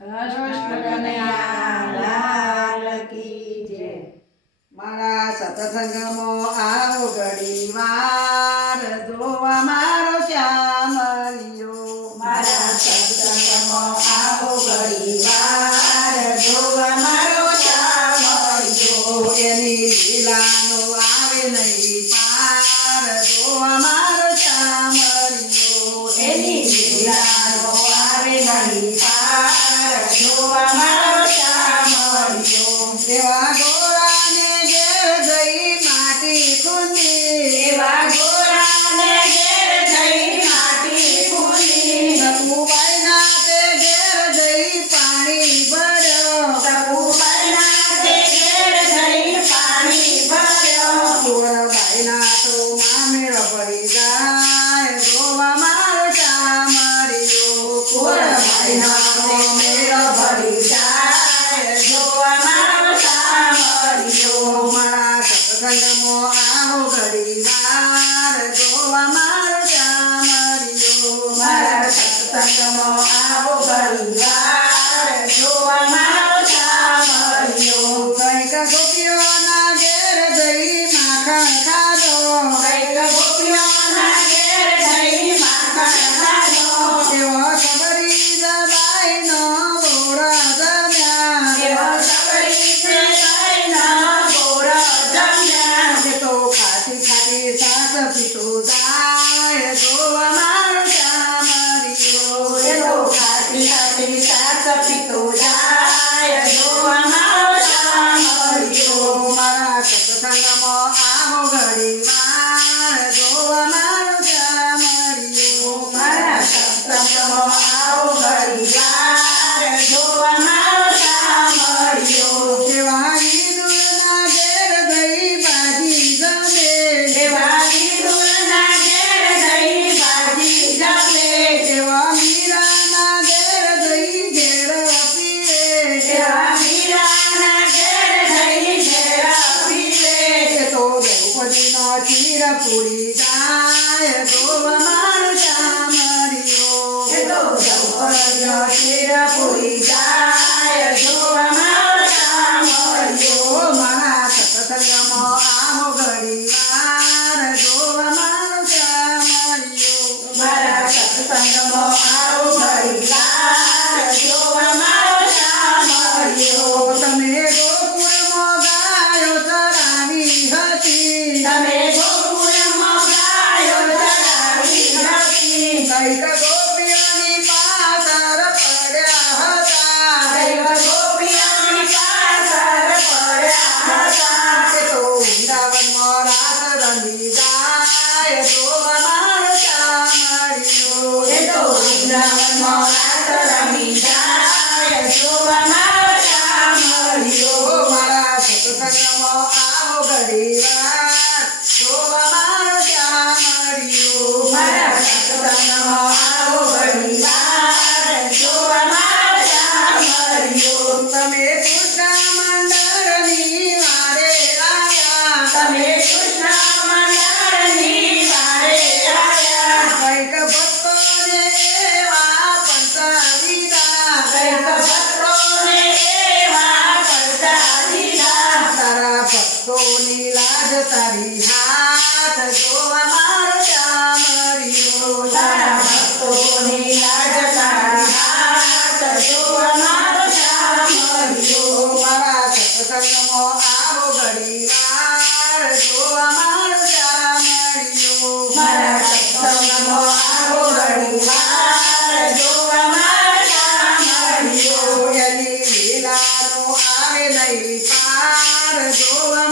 કૃષ્ણ કનૈયા લાલ કી જય. મારા સત્સંગમાં આવો ઘડી વાર જોવા મારો શ્યામલિયો. મારા સત્સંગમાં આવો ઘડી વાર જોવા મારો શ્યામલિયો. એની લીલાનો આવે નહીં પાર જોવા મારો શ્યામલિયો. એની લીલાનો આવે નહીં પાર જોવા મારો શ્યામલિયો. એવા ગોરાને ઘેર જઈ માટી ખૂંદી. એવા ગોરાને ઘેર જઈ માટી ખૂંદી. સકુબાઈના તે ઘેર જઈ પાણી ભર્યો. સકુબાઈના તે ઘેર જઈ પાણી ભર્યો. કુંવરબાઈના તો મામેર પડી જાય જોવા મારો શ્યામલિયો. કુંવરબાઈના તો મેળ ભરી જાય જોવા મારો શ્યામલિયો. મારા સત્સંગમાં આવો ઘડી વાર જોવા મારો શ્યામલિયો. મારા સત્સંગમાં આવો ઘડી વાર જોવા મારો શ્યામલિયો. કઈક ગોપીઓના ઘેર જઈ માખણ ખાધો. કઈક ગોપીઓના ઘેર જઈ માખણ ખાધો. એવો સબરી જબાઈનો બોરા જમ્યા. એવો સબરી છે ગાયના બોરા જમ્યા. એ તો ખાતી ખાતી સાસ પીતો જાય જોવા મારો શ્યામલિયો. એ તો ખાતી ખાતી સાસ પીતો જાય જોવા મારો શ્યામલિયો. મારા સત્સંગમાં આવો ઘડી વાર જોવા મારો શ્યામલિયો. મારા સત્સંગમાં આવો ઘડી વાર જોવા મારો શ્યામલિયો. એવા ઈદુરના ઘેર જઈ ભાજી જમે. એવા વિદુરના ઘેર જઈ ભાજી જમે. એવા મીરાના ઘેર જઈ ઘેર પીએ. એવા મીરાના ઘેર જઈ ઘેર પીવે. એ તો દ્રૌપદીનો ચીર પૂરી જાય જોવા મારો શ્યામલિયો. એ તો દ્રૌપદીનો ચીર પૂરી જાય જોવા મારો શ્યામલિયો. મારા સત્સંગમાં આવો ઘડી વાર જોવા મારો શ્યામલિયો. મારા સત્સંગમાં આવો ઘડી વાર જોવા મારો શ્યામલિયો. તમે ગોકુળમાં ગાયો ચરાવી હતી. તમે ગોકુળમાં ગાયો ચરાવી હતી. કઈક ગોપીઓની પાછળ પડ્યા હતા. દૈવ ગોપીઓની પાછળ પડ્યા હતા. એ તો વૃંદાવનમાં રાસ રમી જાય જોવા મારો શ્યામલિયો. એ તો વૃંદાવનમાં રાસ રમી જાય જોવા મારો શ્યામલિયો. મારા સત્સંગમાં આવો ઘડી વાર જોવા મારો શ્યામલિયો. મારા સત્સંગમાં આવો ઘડી વાર જોવા મારો શ્યામલિયો. તમે કૃષ્ણ મંડળની વારે આવ્યા. તમે કૃષ્ણ મંડળની વારે આવ્યા. કઈક ભક્તોને એવા પંચાવીરા. કઈક ભક્તોને એવા પડતા દીધા. તારા ભક્તોની લાજ તારી હાથ જોવા મારો શ્યામલિયો. તારા ભક્તોની લાજ તારી હાથ જોવા મારો શ્યામલિયો. મારા સત્સંગમાં આવો ઘડી વાર જોવા મારો શ્યામલિયો. મારા સત્સંગમાં આવો ઘડી વાર જોવા મારો શ્યામલિયો. એની લીલાનો આવે નહીં પાર જોવા